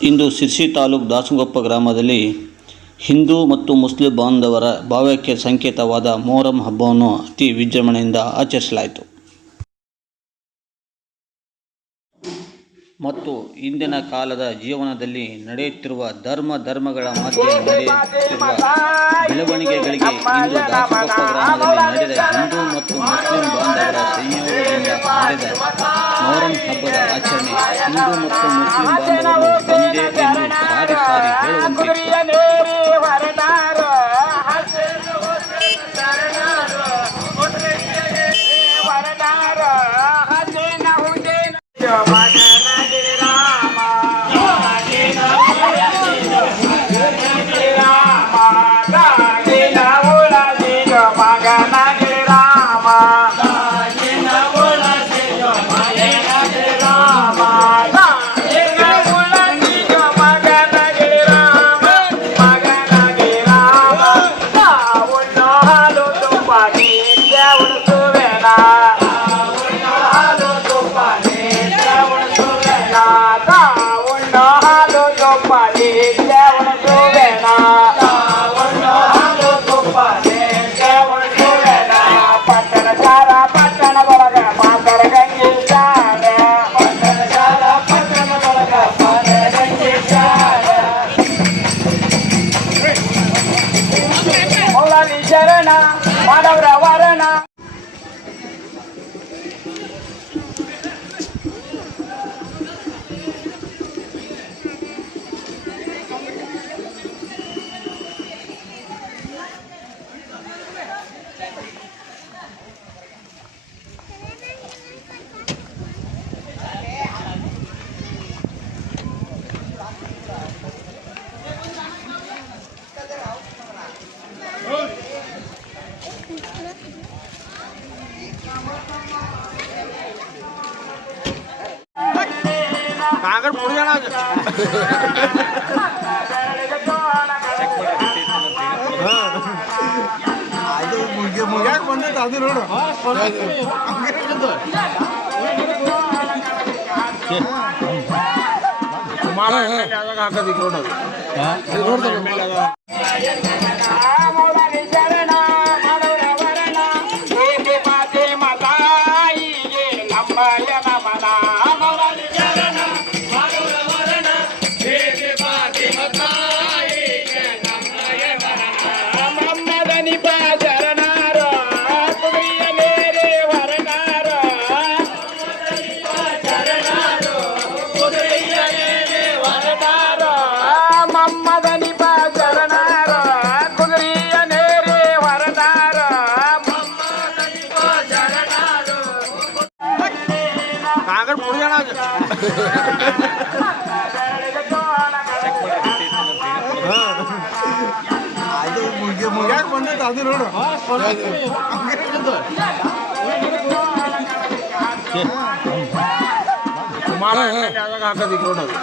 ಇಂದು ಶಿರ್ಸಿ ತಾಲೂಕು ದಾಸನಕೊಪ್ಪ ಗ್ರಾಮದಲ್ಲಿ ಹಿಂದೂ ಮತ್ತು ಮುಸ್ಲಿಂ ಬಾಂಧವರ ಭಾವೈಕ್ಯ ಸಂಕೇತವಾದ ಮೊಹರಂ ಹಬ್ಬವನ್ನು ಅತಿ ವಿಜೃಂಭಣೆಯಿಂದ ಆಚರಿಸಲಾಯಿತು. ಮತ್ತು ಇಂದಿನ ಕಾಲದ ಜೀವನದಲ್ಲಿ ನಡೆಯುತ್ತಿರುವ ಧರ್ಮಗಳ ಮಧ್ಯೆ ನಡೆಯುತ್ತಿರುವ ಬೆಳವಣಿಗೆಗಳಿಗೆ ಇಂದು ದಾಸನಕೊಪ್ಪ ಗ್ರಾಮದಲ್ಲಿ ನಡೆದ ಹಿಂದೂ ಮತ್ತು ಮುಸ್ಲಿಂ ಬಾಂಧವರ ಸಂಯೋಗದಿಂದ ನಡೆದ ಮೊಹರಂ ಹಬ್ಬದ ಆಚರಣೆ ಹಿಂದೂ ಮತ್ತು ಮುಸ್ಲಿಂ ಬಾಂಧವರು ಒಂದೇ ಎಂದು ಸಾರಿ ಸಾರಿ ಹೇಳುವಂತಿತ್ತು. कागड़ पुड़ जाना ಅದು ಮುಗಿಯಾಕ ಬಂದೈತೆ ಅದು ನೋಡು ಹಾಕೋದಿಕ್ ನೋಡೋದು कागड़ पुड़ जाना ಅದು ಮುಗಿಯಾಕ ಬಂದೈತೆ ಅದು ನೋಡು ಹಾಕೋದಿಕ್ ನೋಡೋದು